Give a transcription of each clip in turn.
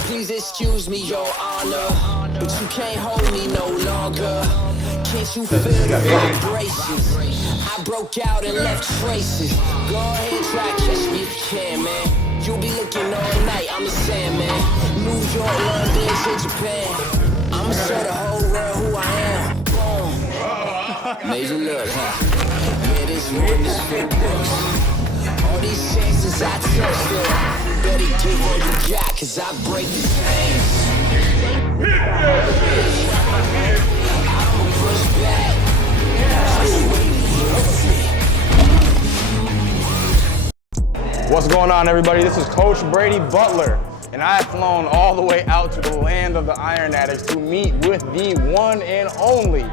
Please excuse me, your honor, but you can't hold me no longer. Can't you feel the vibrations? I broke out and left traces. Go ahead, try catch me if you can, man. You'll be looking all night, I'm the Sandman. New York, London to Japan. I'ma show the whole world who I am. Boom. Major look, huh? Yeah, this one is for the books. All these chances I took, still better give all you got, cause I break the chains. I'ma push back. What's going on, everybody? This is Coach Brady Butler, and I have flown all the way out to the land of the Iron Addicts to meet with the one and only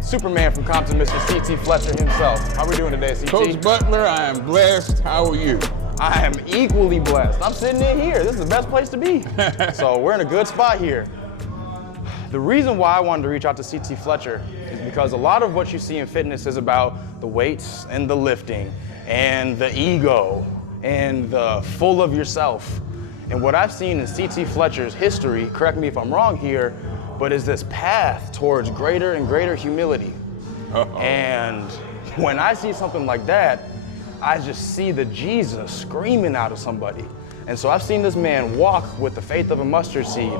Superman from Compton, Mr. C.T. Fletcher himself. How are we doing today, C.T.? Coach Butler, I am blessed. How are you? I am equally blessed. I'm sitting in here. This is the best place to be. So we're in a good spot here. The reason why I wanted to reach out to C.T. Fletcher is because a lot of what you see in fitness is about the weights and the lifting and the ego and the full of yourself. And what I've seen in C.T. Fletcher's history, correct me if I'm wrong here, but is this path towards greater and greater humility. And when I see something like that, I just see the Jesus screaming out of somebody. And so I've seen this man walk with the faith of a mustard seed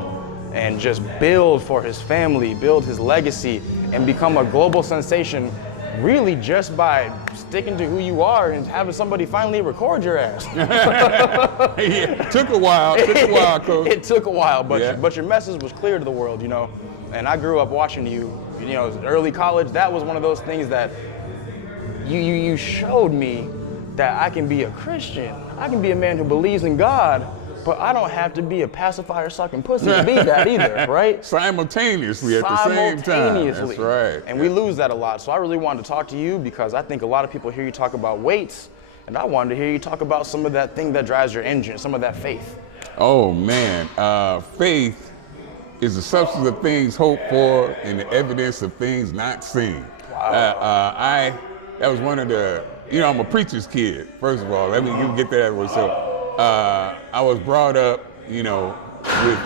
and just build for his family, build his legacy, and become a global sensation really just by sticking to who you are and having somebody finally record your ass. It took a while, Coach. It took a while, but, Yeah. but your message was clear to the world, you know. And I grew up watching you, early college. That was one of those things that you showed me that I can be a Christian. I can be a man who believes in God, but I don't have to be a pacifier sucking pussy to be that either, right? Simultaneously at the same time. That's right. And we lose that a lot. So I really wanted to talk to you because I think a lot of people hear you talk about weights, and I wanted to hear you talk about some of that thing that drives your engine, some of that faith. Oh man, faith is the substance of things hoped for and the evidence of things not seen. Wow. That was one of the, I'm a preacher's kid, first of all. Let me get that out of the way. So, I was brought up, with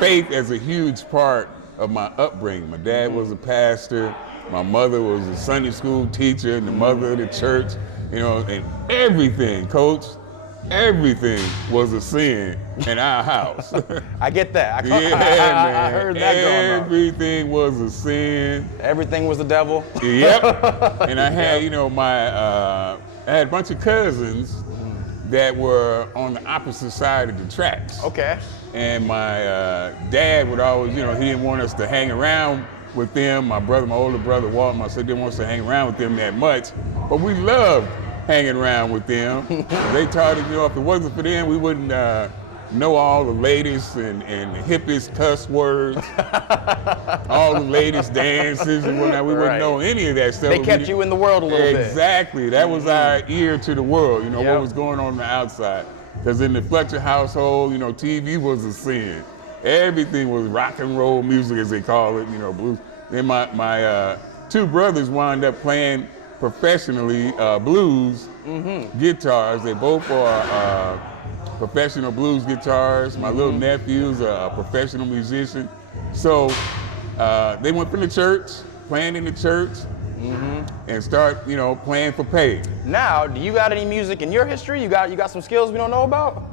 faith as a huge part of my upbringing. My dad was a pastor, my mother was a Sunday school teacher, and the mother of the church, and everything, Coach, everything was a sin in our house. I get that. I heard that going on. Everything was a sin. Everything was the devil. Yep. And I had, I had a bunch of cousins that were on the opposite side of the tracks. Okay. And my dad would always, he didn't want us to hang around with them. My older brother, Walt, my sister didn't want us to hang around with them that much. But we loved hanging around with them. They taught us, if it wasn't for them, we wouldn't know all the latest and hippest cuss words, all the latest dances and whatnot. We wouldn't know any of that stuff. They kept you in the world a little bit. Exactly. That was our ear to the world, what was going on the outside. Because in the Fletcher household, TV was a sin. Everything was rock and roll music, as they call it, blues. Then my two brothers wound up playing professionally blues guitars. They both are professional blues guitarists. My little nephew's a professional musician. So they went from the church, playing in the church, and start, playing for pay. Now, do you got any music in your history? You got some skills we don't know about?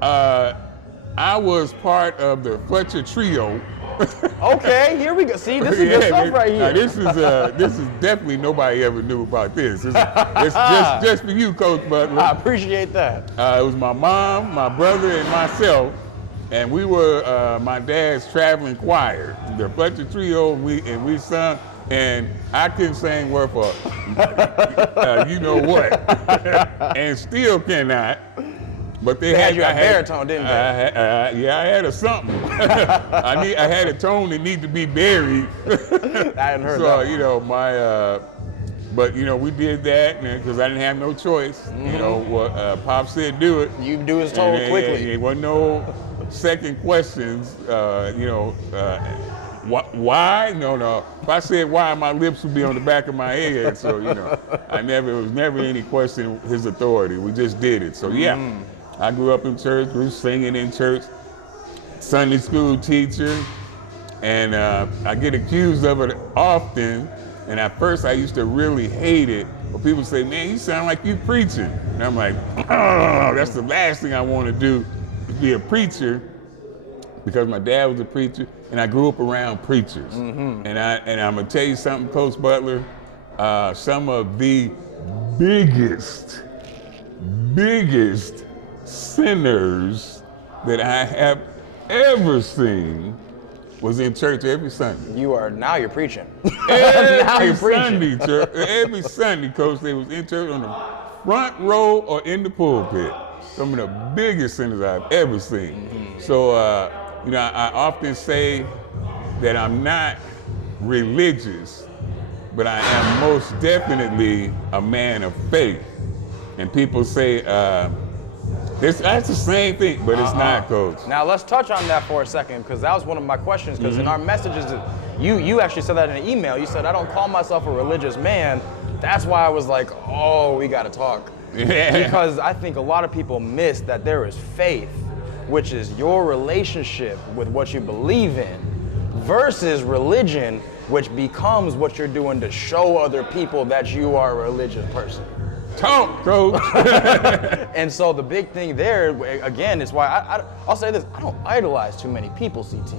I was part of the Fletcher trio. Okay, here we go. See, this is good stuff right here. Now, this is definitely nobody ever knew about this. It's just for you, Coach Butler. I appreciate that. It was my mom, my brother, and myself, and we were my dad's traveling choir, the Fletcher trio, and we sung. And I couldn't sing word for you know what, and still cannot. But they had you a baritone, didn't they? Yeah, I had a something. I had a tone that needed to be buried. I hadn't heard that. So, but we did that because I didn't have no choice. Pop said do it. You do as told quickly. There wasn't no second questions. Why? No. If I said why, my lips would be on the back of my head. So it was never any question of his authority. We just did it. So I grew up in church, grew singing in church, Sunday school teacher, and I get accused of it often. And at first I used to really hate it. But people say, man, you sound like you preaching. And I'm like, oh, that's the last thing I want to do, is be a preacher, because my dad was a preacher and I grew up around preachers. And I'm gonna tell you something, Coach Butler, some of the biggest sinners that I have ever seen was in church every Sunday. Now you're preaching. Every Sunday, church. Every Sunday, Coach, they was in church on the front row or in the pulpit. Some of the biggest sinners I've ever seen. So, I often say that I'm not religious, but I am most definitely a man of faith. And people say, that's the same thing, but it's not, Coach. Now let's touch on that for a second, because that was one of my questions, because in our messages, you actually said that in an email. You said, I don't call myself a religious man. That's why I was like, oh, we gotta talk. Because I think a lot of people miss that there is faith, which is your relationship with what you believe in, versus religion, which becomes what you're doing to show other people that you are a religious person. Talk, Coach. And so the big thing there, again, is why I'll say this: I don't idolize too many people, CT.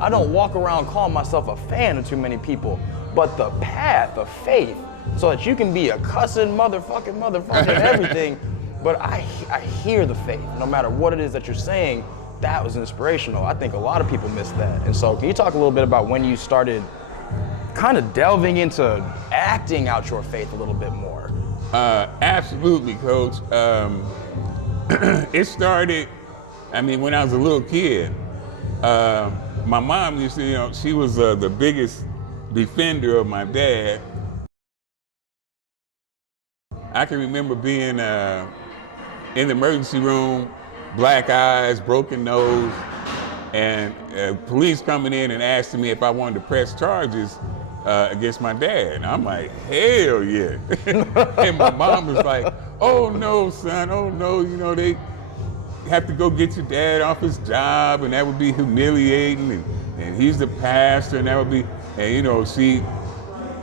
I don't walk around calling myself a fan of too many people, but the path of faith, so that you can be a cussing motherfucking and everything, but I hear the faith. No matter what it is that you're saying, that was inspirational. I think a lot of people miss that. And so can you talk a little bit about when you started kind of delving into acting out your faith a little bit more? Absolutely, Coach. It started, when I was a little kid. My mom used to, she was the biggest defender of my dad. I can remember being in the emergency room, black eyes, broken nose, and police coming in and asking me if I wanted to press charges against my dad. And I'm like, hell yeah. And my mom was like, oh no, son, oh no, they have to go get your dad off his job, and that would be humiliating, and he's the pastor, and that would be, and she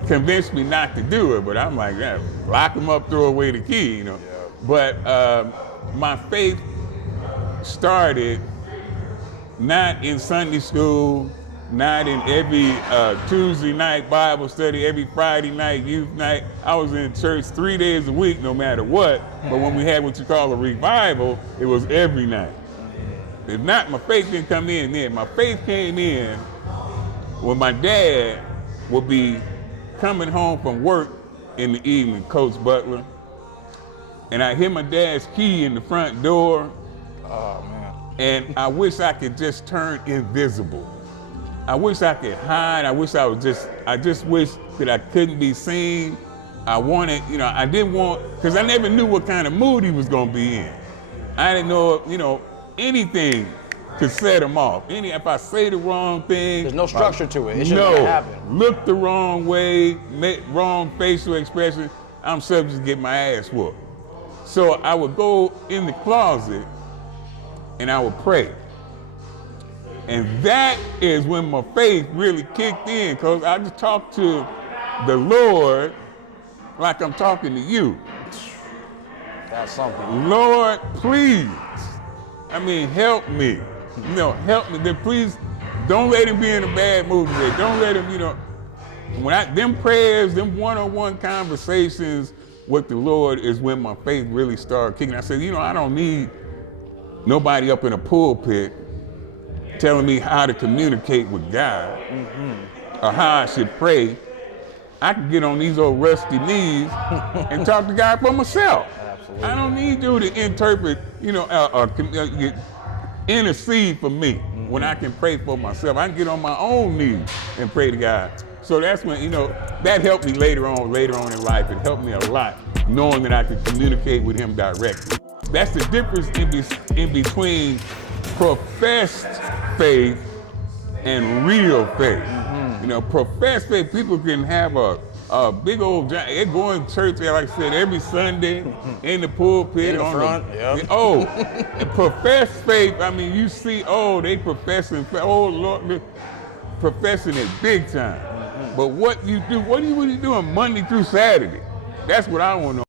convinced me not to do it, but I'm like, yeah, lock him up, throw away the key, Yeah. But my faith started not in Sunday school, not in every Tuesday night Bible study, every Friday night youth night. I was in church 3 days a week, no matter what. But when we had what you call a revival, it was every night. If not, my faith didn't come in then. My faith came in when my dad would be coming home from work in the evening, Coach Butler, and I hear my dad's key in the front door. Oh man. And I wish I could just turn invisible. I wish I could hide. I just wish that I couldn't be seen. I wanted, I didn't want, because I never knew what kind of mood he was gonna be in. I didn't know, anything could set him off. If I say the wrong thing. There's no structure to it. It's just gonna happen. Look the wrong way, make wrong facial expression, I'm subject to get my ass whooped. So I would go in the closet and I would pray. And that is when my faith really kicked in, because I just talked to the Lord like I'm talking to you. That's something. Lord, please, help me. Help me. Then please, don't let him be in a bad mood today. Don't let him, them prayers, them one-on-one conversations with the Lord is when my faith really started kicking. I said, I don't need nobody up in a pulpit telling me how to communicate with God or how I should pray. I can get on these old rusty knees and talk to God for myself. Absolutely. I don't need you to interpret, intercede for me when I can pray for myself. I can get on my own knees and pray to God. So that's when, that helped me later on in life. It helped me a lot, knowing that I could communicate with him directly. That's the difference in between professed faith and real faith. Professed faith, people can have a big old giant. They're going to church, like I said, every Sunday in the pulpit. In the on front, and profess faith. I mean, you see, they professing, Lord, they're professing it big time. But what you do, what are you doing Monday through Saturday? That's what I want to know.